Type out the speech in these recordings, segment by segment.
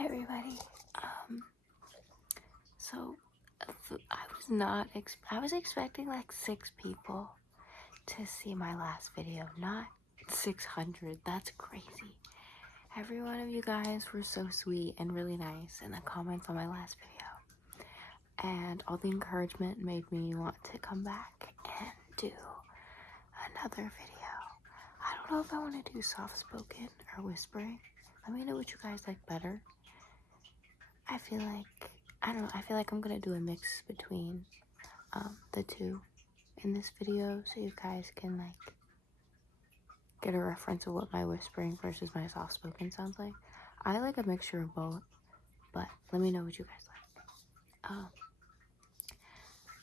Hi everybody. So I was expecting like 6 people to see my last video, not 600. That's crazy. Every one of you guys were so sweet and really nice in the comments on my last video. And all the encouragement made me want to come back and do another video. I don't know if I want to do soft spoken or whispering. Let me know what you guys like better. I feel like I'm gonna do a mix between the two in this video so you guys can like get a reference of what my whispering versus my soft spoken sounds like. I like a mixture of both, but let me know what you guys like.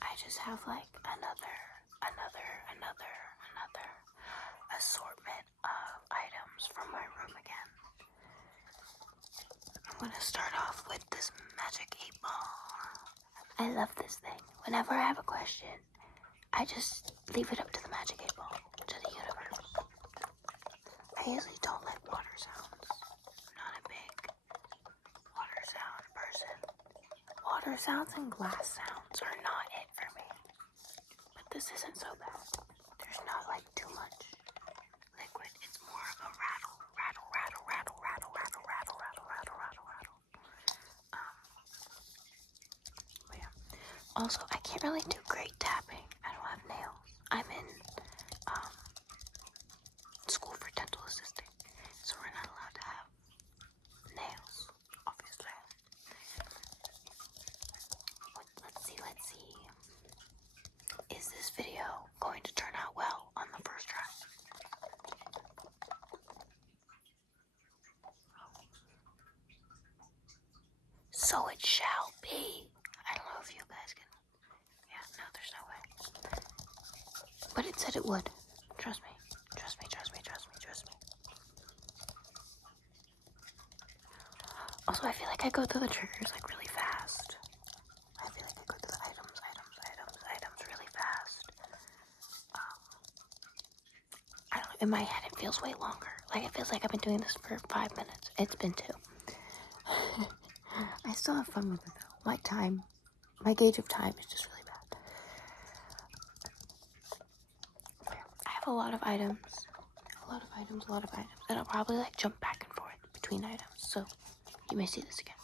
I just have like another assortment of items from my room again. I'm gonna start off with this magic 8-ball. I love this thing. Whenever I have a question, I just leave it up to the magic 8-ball, to the universe. I usually don't like water sounds. I'm not a big water sound person. Water sounds and glass sounds are not it for me. But this isn't so bad. There's not like too much liquid. It's more of a rattle. But yeah. Also, I can't really do great tapping. I don't have nails. I'm in school for dental assisting, so we're not allowed to have nails, obviously. Let's see. Is this video going to turn out well on the first try? So it shall be. I don't know if you guys can. Yeah, no, there's no way. But it said it would. Trust me. Trust me. Also, I feel like I go through the triggers like really fast. I feel like I go through the items really fast. I don't know, in my head it feels way longer. Like it feels like I've been doing this for 5 minutes. It's been 2. I still have fun with it though. My gauge of time is just really bad. I have a lot of items. And I'll probably like jump back and forth between items. So you may see this again.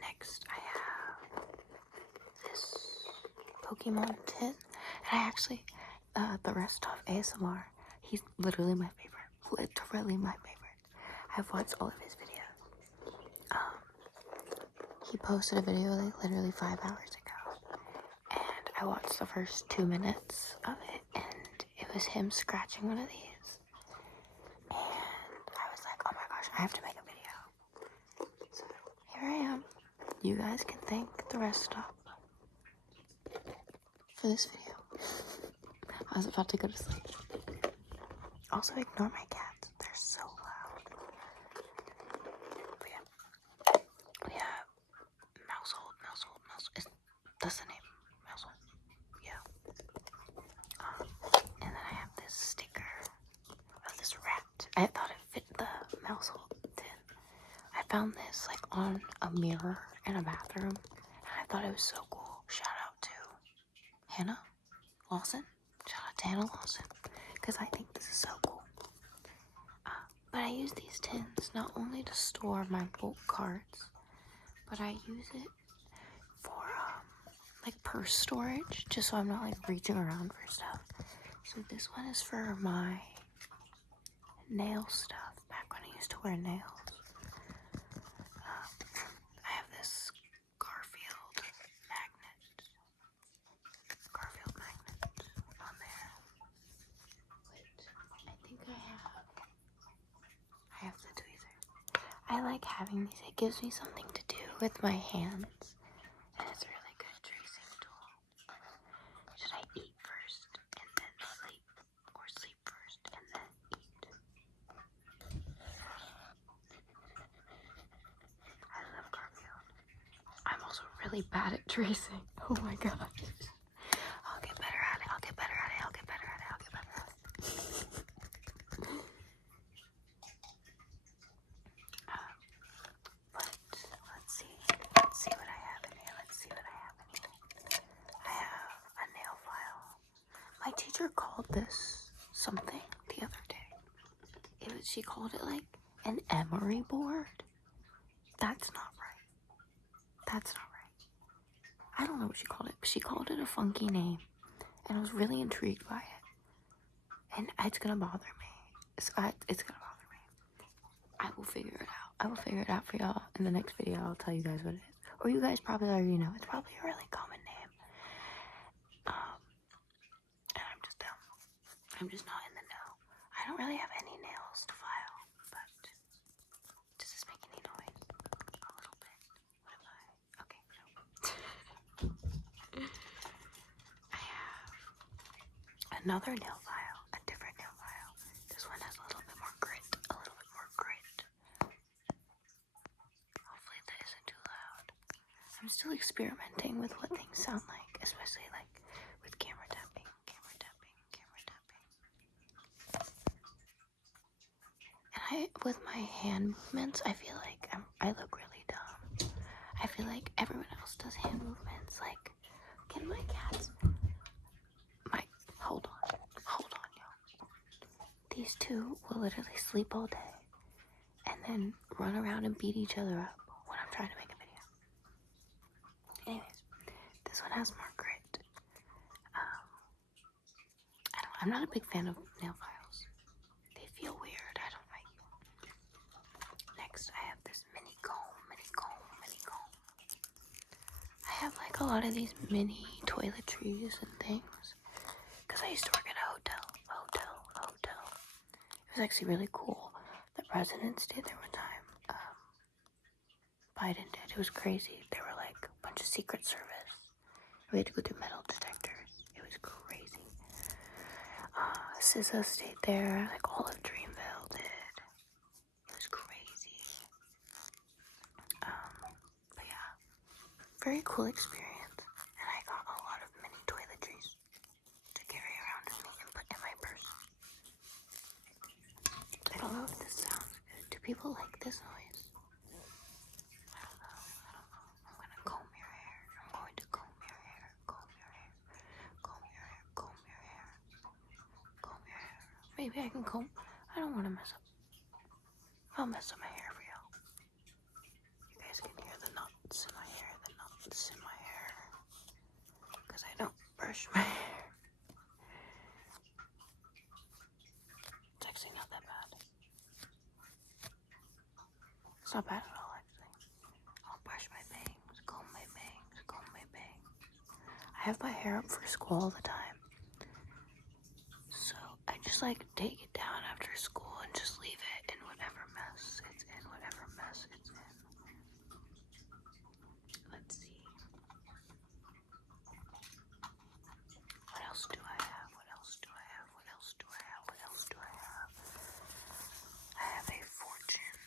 Next, I have this Pokemon tin. And I actually, the rest of ASMR, he's literally my favorite. I've watched all of his videos. He posted a video like literally 5 hours ago. And I watched the first 2 minutes of it. And it was him scratching one of these. And I was like, oh my gosh, I have to make a video. So here I am. You guys can thank the rest stop for this video. I was about to go to sleep. Also ignore my cats. They're so loud. But yeah. We have Mousehold. That's the name. Mousehold. Yeah. And then I have this sticker of this rat. I thought it fit the Mousehold tin. I found this like on a mirror in a bathroom. And I thought it was so cool. Shout out to Hannah Lawson. Because I think this is so cool. But I use these tins not only to store my bulk cards, but I use it for like purse storage, just so I'm not like reaching around for stuff. So this one is for my nail stuff, back when I used to wear nails. I have this Garfield magnet on there. Wait, I think I have the tweezer. I like having these. It gives me something to do with my hands, and it's a really good tracing tool. Should I eat first and then sleep, or sleep first and then eat? I love Garfield. I'm also really bad at tracing. Oh my gosh. I'll get better at it. something the other day. She called it like an emery board. That's not right. That's not right. I don't know what she called it, but she called it a funky name, and I was really intrigued by it. And it's gonna bother me. It's gonna bother me. I will figure it out. I will figure it out for y'all in the next video. I'll tell you guys what it is. Or you guys probably already know. It's probably a really common name. And I'm just dumb. I'm just not in the know. I don't really have any nails to file, but does this make any noise? A little bit. What am I? Okay, no. I have another nail file, a different nail file. This one has a little bit more grit, Hopefully that isn't too loud. I'm still experimenting with what things sound like, especially like with camera tapping. And with my hand movements, I feel like I look really dumb. I feel like everyone else does hand movements. Like, can my cats? Hold on, y'all. These two will literally sleep all day and then run around and beat each other up when I'm trying to make a video. Anyways, this one has more grit. I'm not a big fan of nail files. They feel weird. I don't like it. Next, I have this mini comb. I have like a lot of these mini toiletries and things because I used to work at a hotel. It was actually really cool. The president stayed there one time. Biden did. It was crazy. They were like a bunch of Secret Service. We had to go through metal detectors. It was crazy. SZA stayed there. Like all of Dreamville did. It was crazy. But yeah, very cool experience. And I got a lot of mini toiletries to carry around with me and put in my purse. I don't know if this sounds good. Do people like this noise? I don't know. I'm gonna comb your hair. I'm going to comb your hair. Maybe I can comb. I don't want to mess up. I'll mess up my hair for y'all. You guys can hear the knots in my hair. Because I don't brush my hair. It's actually not that bad. It's not bad at all, actually. I'll brush my bangs, comb my bangs. I have my hair up for school all the time. So I just like take it down after school and just leave it in whatever mess it's in. Let's see. What else do I have? I have a fortune.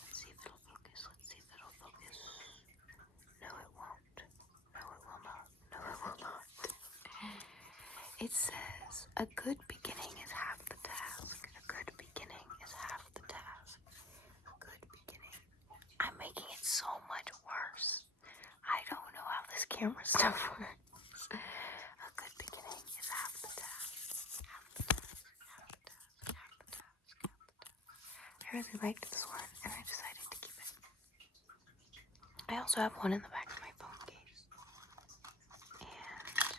Let's see if it'll focus. No, it won't. No, it will not. It says, a good beginning is half the task. Good beginning. I'm making it so much worse. I don't know how this camera stuff works. A good beginning is half the task. I really liked this one, and I decided to keep it. I also have one in the back of my phone case. And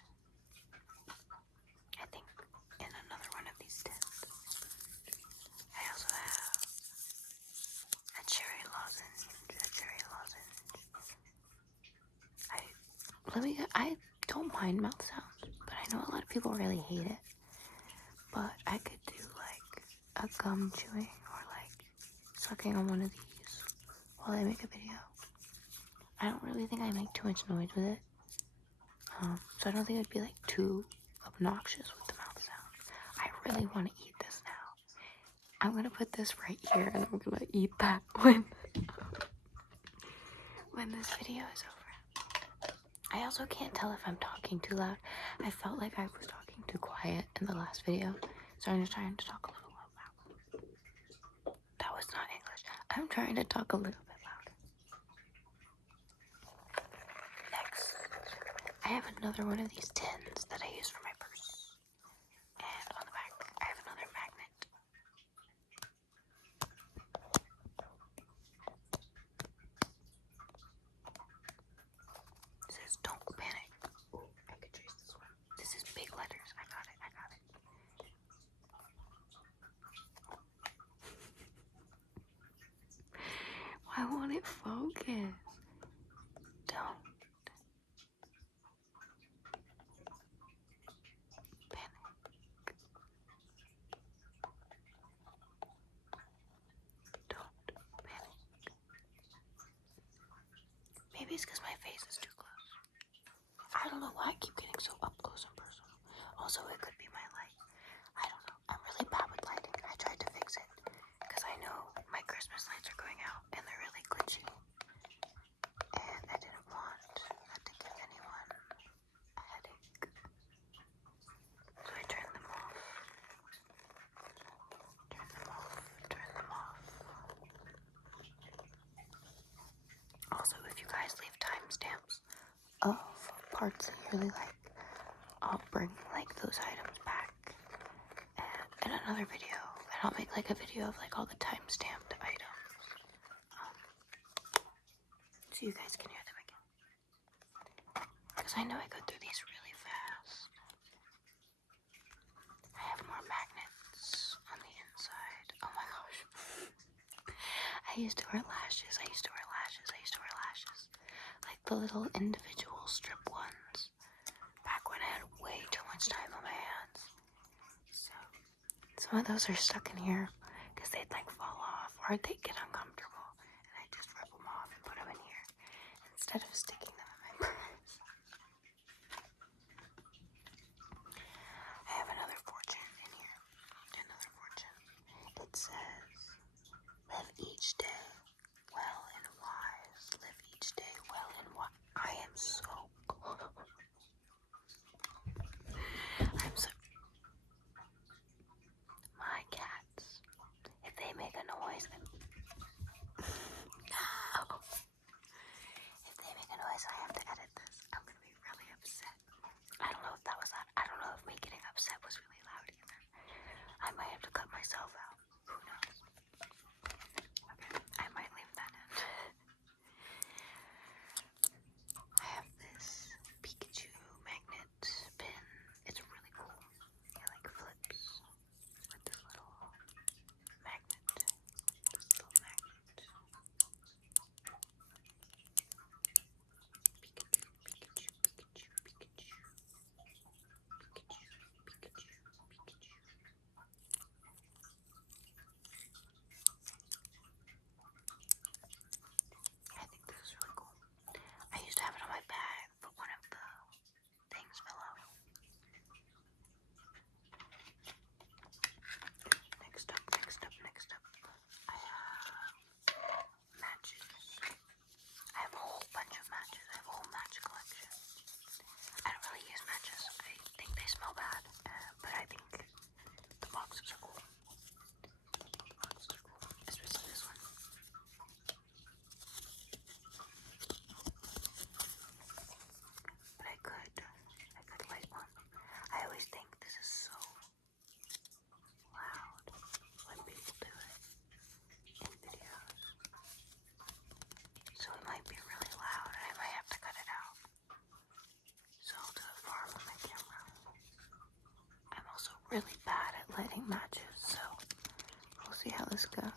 I think in another one of these tins. I also have a cherry lozenge. I don't mind mouth sounds, but I know a lot of people really hate it. But I could do like a gum chewing or like sucking on one of these while I make a video. I don't really think I make too much noise with it. So I don't think it'd be like too obnoxious with the mouth sounds. I really want to eat this now. I'm gonna put this right here and I'm gonna eat that when this video is over. I also can't tell if I'm talking too loud. I felt like I was talking too quiet in the last video, so I'm just trying to talk a little loud. That was not English. I'm trying to talk a little bit louder. Next, I have another one of these tins that I use for my purse. And on the back, I have another magnet. It says, don't panic. Oh, I could trace this one. This is big letters. I got it. Why won't it focus? Don't panic. Don't panic. Maybe it's because my face is too close. I don't know why I keep getting so up close and personal. Also, it could be my light. I don't know. I'm really bad with lighting. I tried to fix it because I know my Christmas lights are going out and they're really glitchy. And I didn't want that to give anyone a headache. So I turned them off. Turn them off. Also, if you guys leave timestamps of parts that you really like, I'll bring like those items back in another video, and I'll make like a video of like all the time-stamped items, so you guys can hear them again. Because I know I go through these really fast. I have more magnets on the inside. Oh my gosh. I used to wear lashes. Like the little individual strip ones. Back when I had way too much time on my hands. So some of those are stuck in here because they'd like fall off or they'd get uncomfortable. And I just rip them off and put them in here instead of sticking them in my purse. I have another fortune in here. Another fortune. It says, live each day well and wise. Live each day well and wise. I am so close. My cats, if they make a noise, no. If they make a noise, I have to edit this. I'm gonna be really upset. I don't know if that was loud. I don't know if me getting upset was really loud either. I might have to cut myself out. Who knows? Okay, I might leave that in. I have this Pikachu magnet pin. It's really cool. It like flips with this little magnet. I think this is really cool. I used to have it on my bag, but one of the things fell out. Next up. I have matches. I have a whole bunch of matches. I have a whole match collection. I don't really use matches. I think they smell bad, but I think the boxes are cool. Especially this one. But I could light one. I always think this is so loud when people do it in videos. So it might be really loud and I might have to cut it out. So I'll do it far from my camera. I'm also really bad at lighting matches, so we'll see how this goes.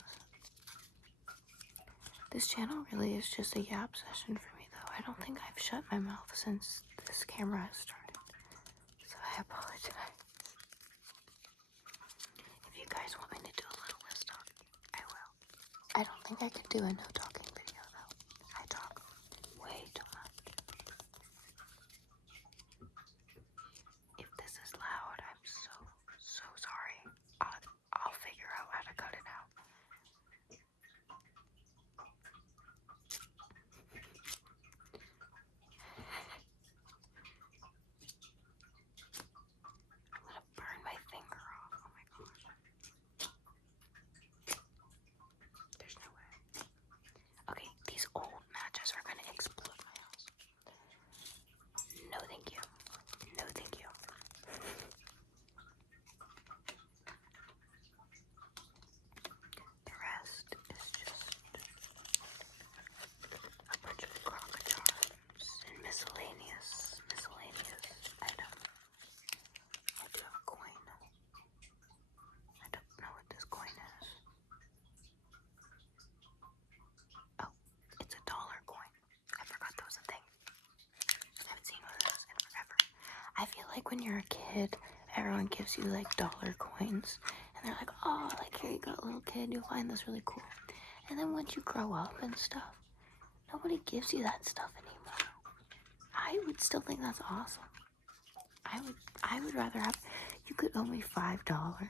This channel really is just a yap session for me though. I don't think I've shut my mouth since this camera has started. So I apologize. If you guys want me to do a little less talking, I will. I don't think I could do a no talking video though. I talk way too much. If this is loud, I'm so sorry. I'll figure out how to cut it out. I'm gonna burn my finger off. Oh my gosh. There's no way. like when you're a kid, everyone gives you like dollar coins, and they're like, oh, like here you go, little kid, you'll find this really cool. And then once you grow up and stuff, nobody gives you that stuff anymore. I would still think that's awesome. I would rather have, you could owe me $5, and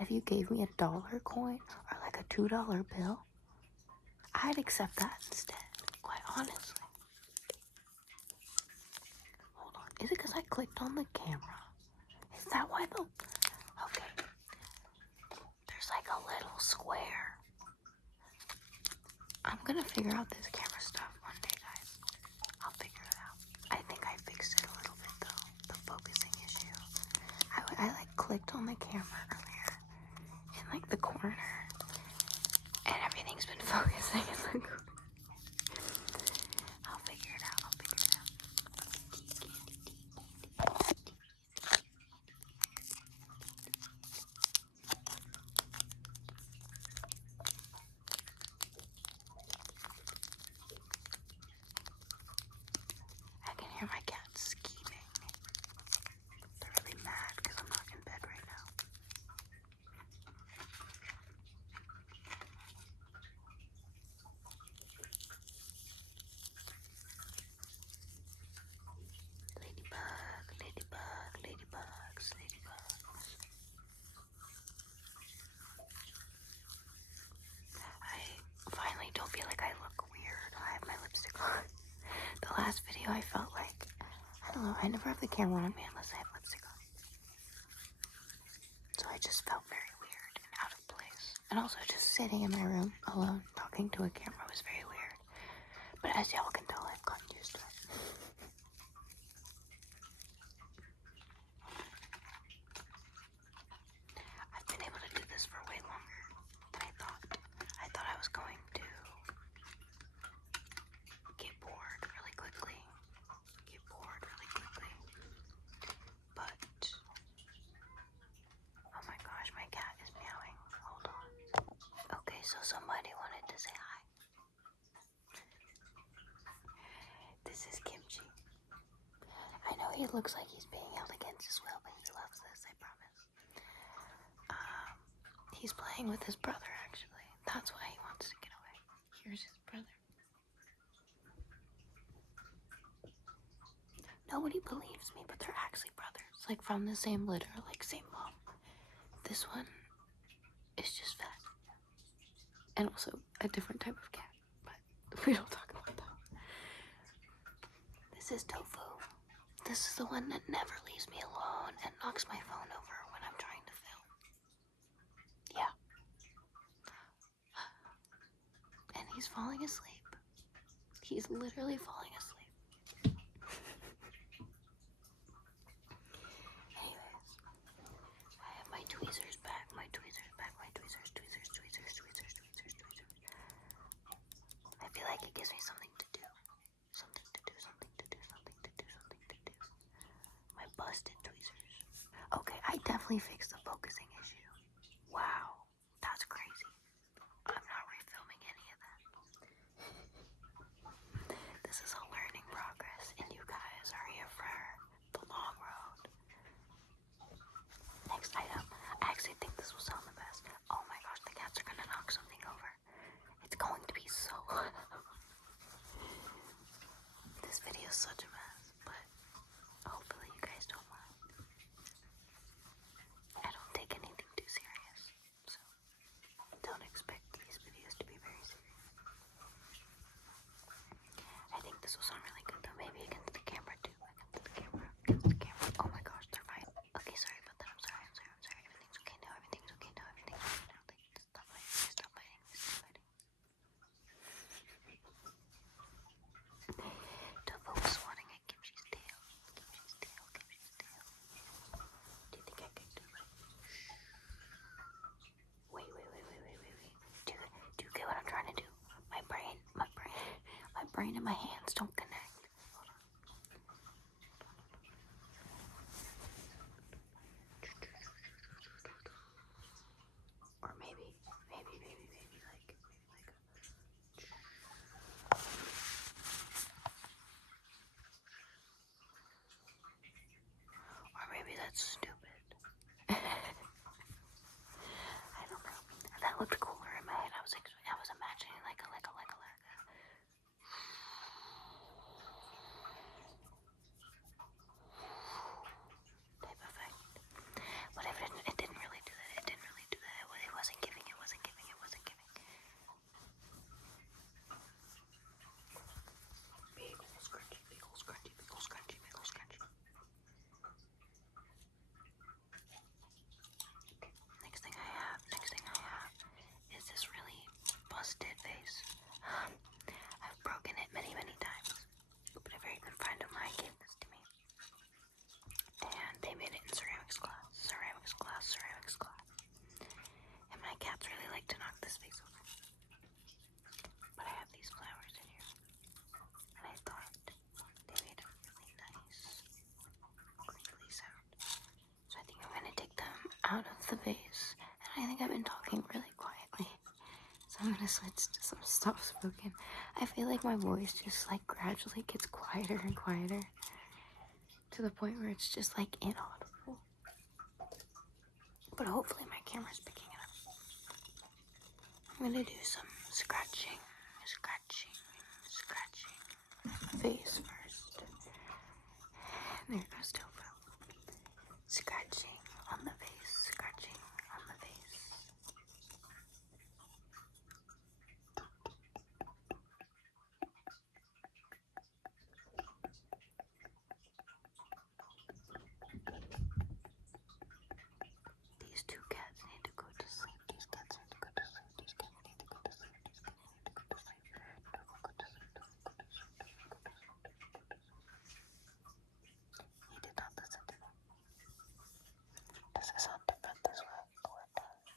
if you gave me a dollar coin or like a $2 bill, I'd accept that instead, quite honestly. Hold on, is it because I clicked on the camera? Is that why the, okay, there's like a little square. I'm gonna figure out this camera stuff one day, guys. I'll figure it out. I think I fixed it a little bit though, the focusing issue. I like clicked on the camera earlier in like the corner, and everything's been focusing in the corner. I'll figure it out. I can hear my cats scheming. They're really mad because I'm not in bed right now. Ladybugs. I finally don't feel like I look weird. I have my lipstick on. The last video I felt like, I don't know, I never have the camera on me unless I have lipstick on. So I just felt very weird and out of place. And also just sitting in my room alone talking to a camera was very weird. But as y'all can tell, I've gotten used to it. I've been able to do this for way longer than I thought. I thought I was going to get bored really quickly. But, oh my gosh, my cat is meowing. Hold on. Okay, so somebody wanted to say hi. This is Kimchi. I know he looks like he's being held against his will, but he loves this, I promise. He's playing with his brother, actually. That's why he wants to get away. Here's his brother. Nobody believes me, but they're actually brothers. Like from the same litter, like same mom. This one is just fat. And also a different type of cat. But we don't talk about that. This is Tofu. This is the one that never leaves me alone and knocks my phone over when I'm trying to film. Yeah. And he's falling asleep. He's literally falling asleep. Anyways, I have my tweezers back. I feel like it gives me something to do. My busted tweezers. Okay, I definitely fixed the focusing issue. Wow, that's crazy. I'm not refilming any of that. This is a learning progress, and you guys are here for the long road. Next item. I actually think this will sound the best. Oh my gosh, the cats are gonna knock something over. It's going to be so This video is such a mess, but hopefully you guys don't mind. At that looked cooler in my head. I was imagining like a type effect. But it didn't really do that. It didn't really do that. It wasn't giving. Big ol' scrunchie, big ol' scrunchie, big ol' scrunchie, big ol' scrunchie. Next thing I have is this really busted vase. I've broken it many times, but a very good friend of mine gave this to me, and they made it in ceramics glass. And my cats really like to knock this vase over. But I have these flowers in here, and I thought they made a really nice crinkly sound. So I think I'm gonna take them out of the vase, and I think I've been talking really quietly. So I'm gonna switch to some soft spoken. I feel like my voice just like gradually gets quieter and quieter to the point where it's just like inaudible. But hopefully my camera's picking it up. I'm gonna do some scratching face first. There goes Tofu. Scratching on the face. These two cats need to go to sleep. These cats need to go to sleep. He did not listen to me. Does it sound different this way? Or it does?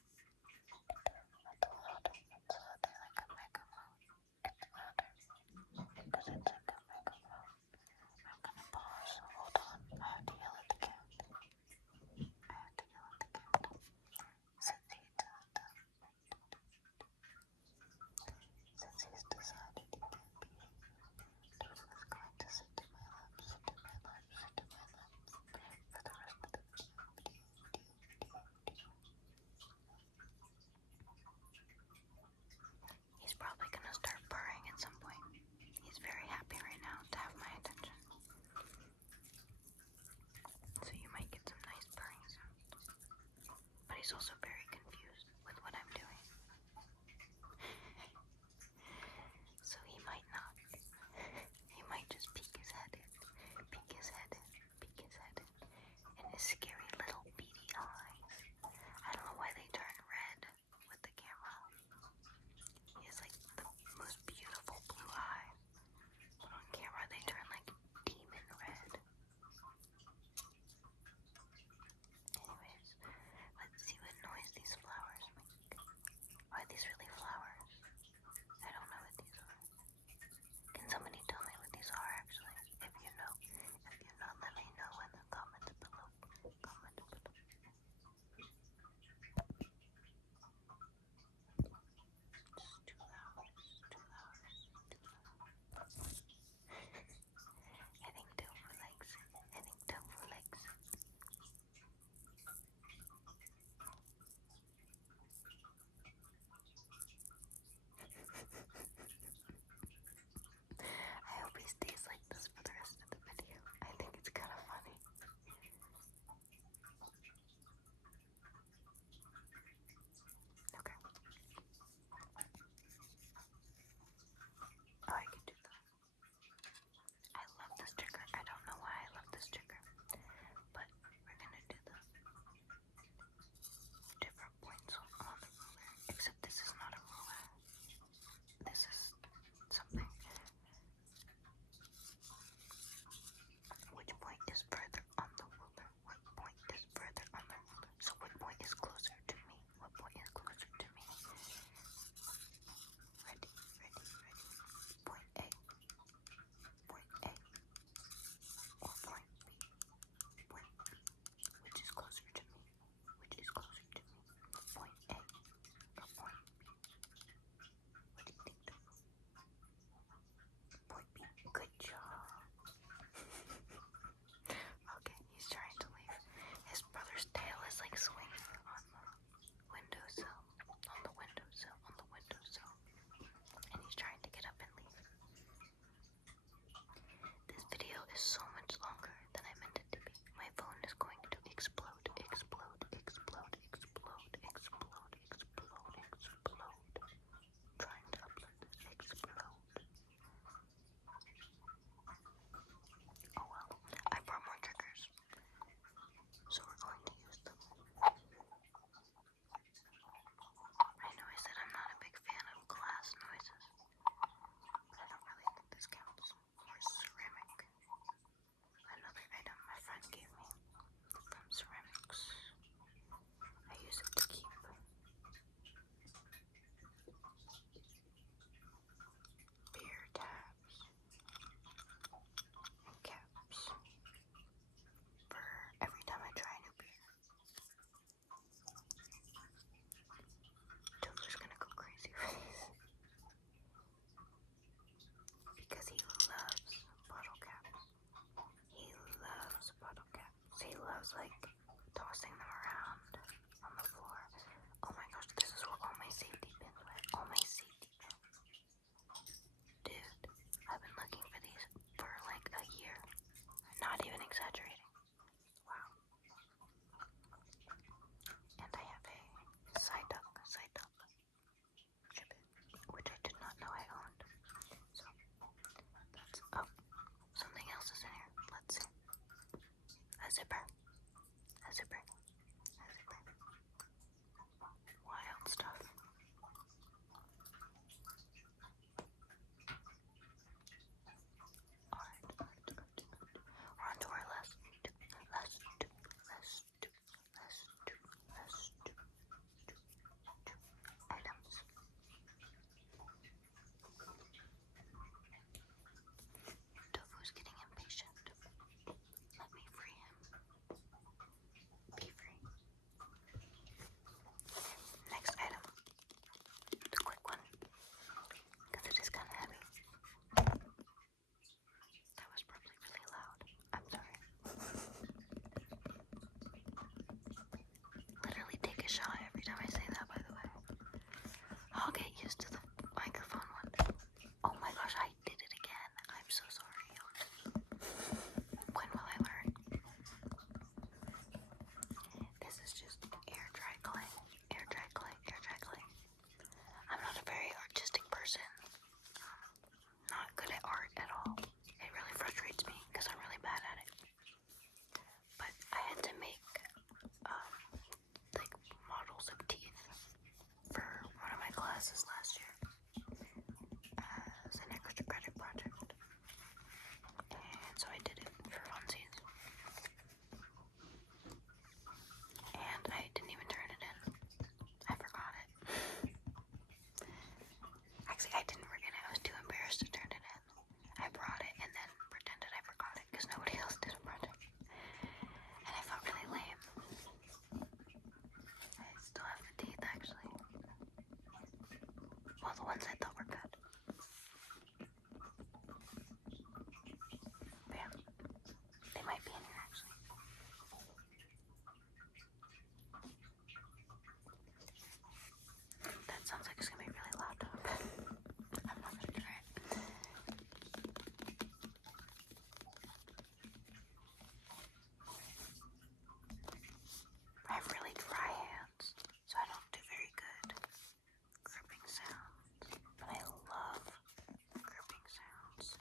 It's louder. It's like a mega moon. It's louder. Because it's like a mega moon. I'm gonna pause. Hold on. I have to yell at the cat. Since he's decided he can't be here, Tofu's going to sit in my lap for the rest of the He's probably gonna start purring at some point. He's very happy right now to have my attention. So you might get some nice purring sounds. But he's also very confused with what I'm doing. So he might not. He might just peek his head in. And his scary little beady eyes. I don't know why they turn red with the camera. He has like the most beautiful blue eye. But on camera they turn like demon red. Anyways, let's see what a shot every time I say that, by the way. I'll get used to the microphone one. Oh my gosh, I did it again. I'm so sorry. When will I learn? This is just air dry clay. Air dry clay. Air dry clay. I'm not a very artistic person. Not good at art at all. It really frustrates me because I'm really bad at it. But I had to make like models of teeth for one of my classes last year as an extra credit project. And so I did it for funsies. And I didn't even turn it in. I forgot it. Actually, I didn't forget it. I was too embarrassed to turn it in. I brought it and then pretended I forgot it because nobody else did a project. And I felt really lame. I still have the teeth, actually. Well, the ones I thought were good. But yeah, they might be in here, actually. That sounds like it's gonna be really loud. I'm not gonna try it. I have really dry hands, so I don't do very good gripping sounds. But I love gripping sounds.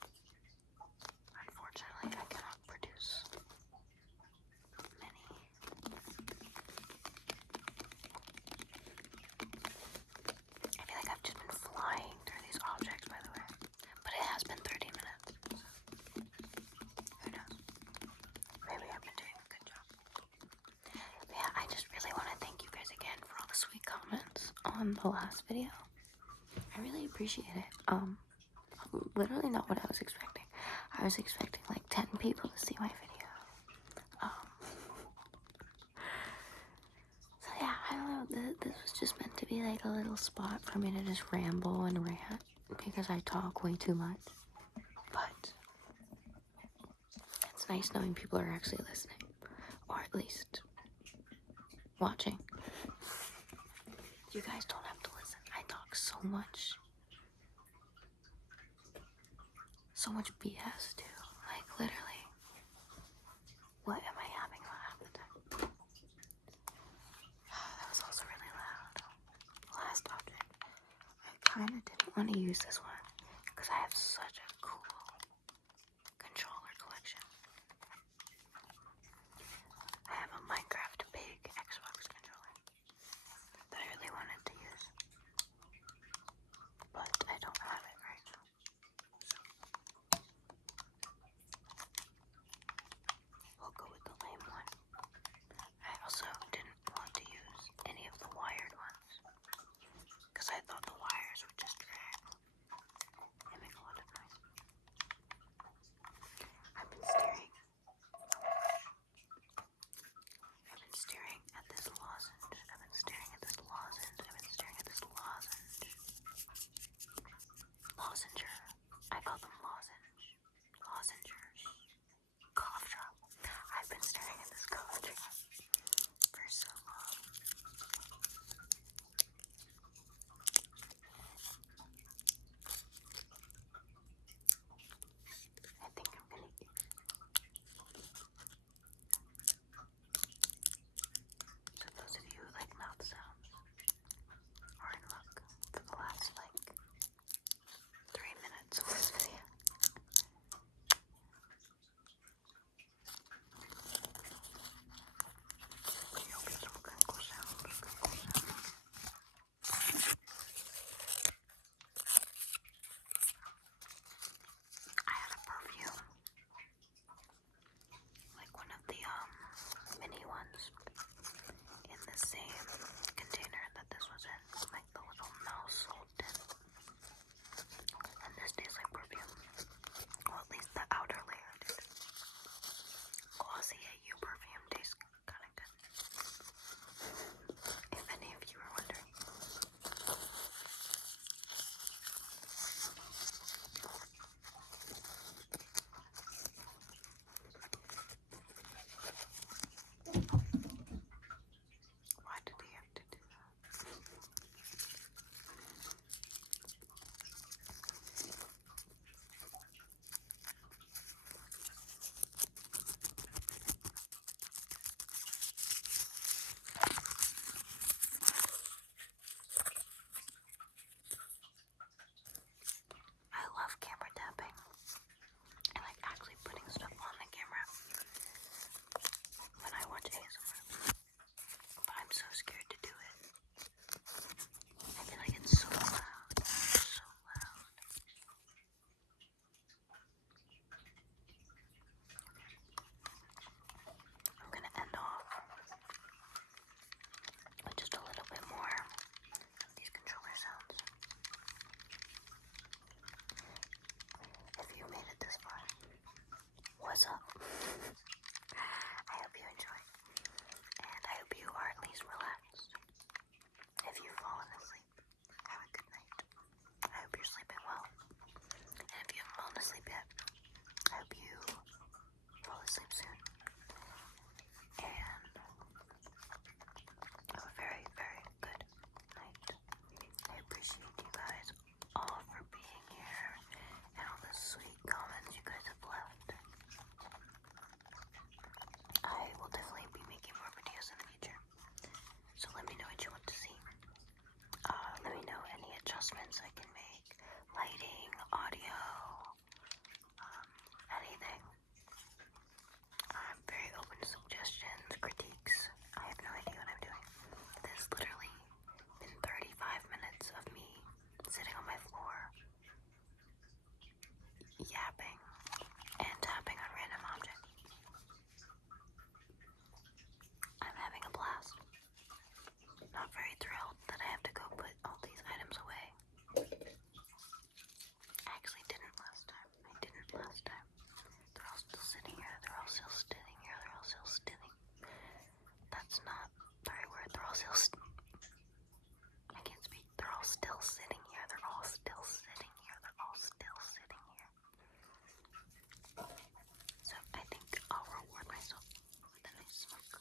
Unfortunately, I cannot produce many. I feel like I've just been flying through these objects, by the way. But it has been 30 minutes. So who knows? Maybe I've been doing a good job. But yeah, I just really want to thank you guys again for all the sweet comments on the last video. I really appreciate it. Literally not what I was expecting. I was expecting like 10 people to see my video. So yeah, I don't know. This was just meant to be like a little spot for me to just ramble and rant because I talk way too much. But it's nice knowing people are actually listening, or at least watching. You guys don't have to listen. I talk so much BS too. Like literally, what am I having about half the time? That was also really loud. Last object. I kind of didn't want to use this one because I have such a cool controller collection. I have a Minecraft big Xbox controller that I really wanted to use, but I don't have it right now. So we'll go with the lame one. I also didn't want to use any of the wired ones because I thought the wires would just drag. still, I can't speak. They're all still sitting here. They're all still sitting here. They're all still sitting here. So I think I'll reward myself with a nice smoke.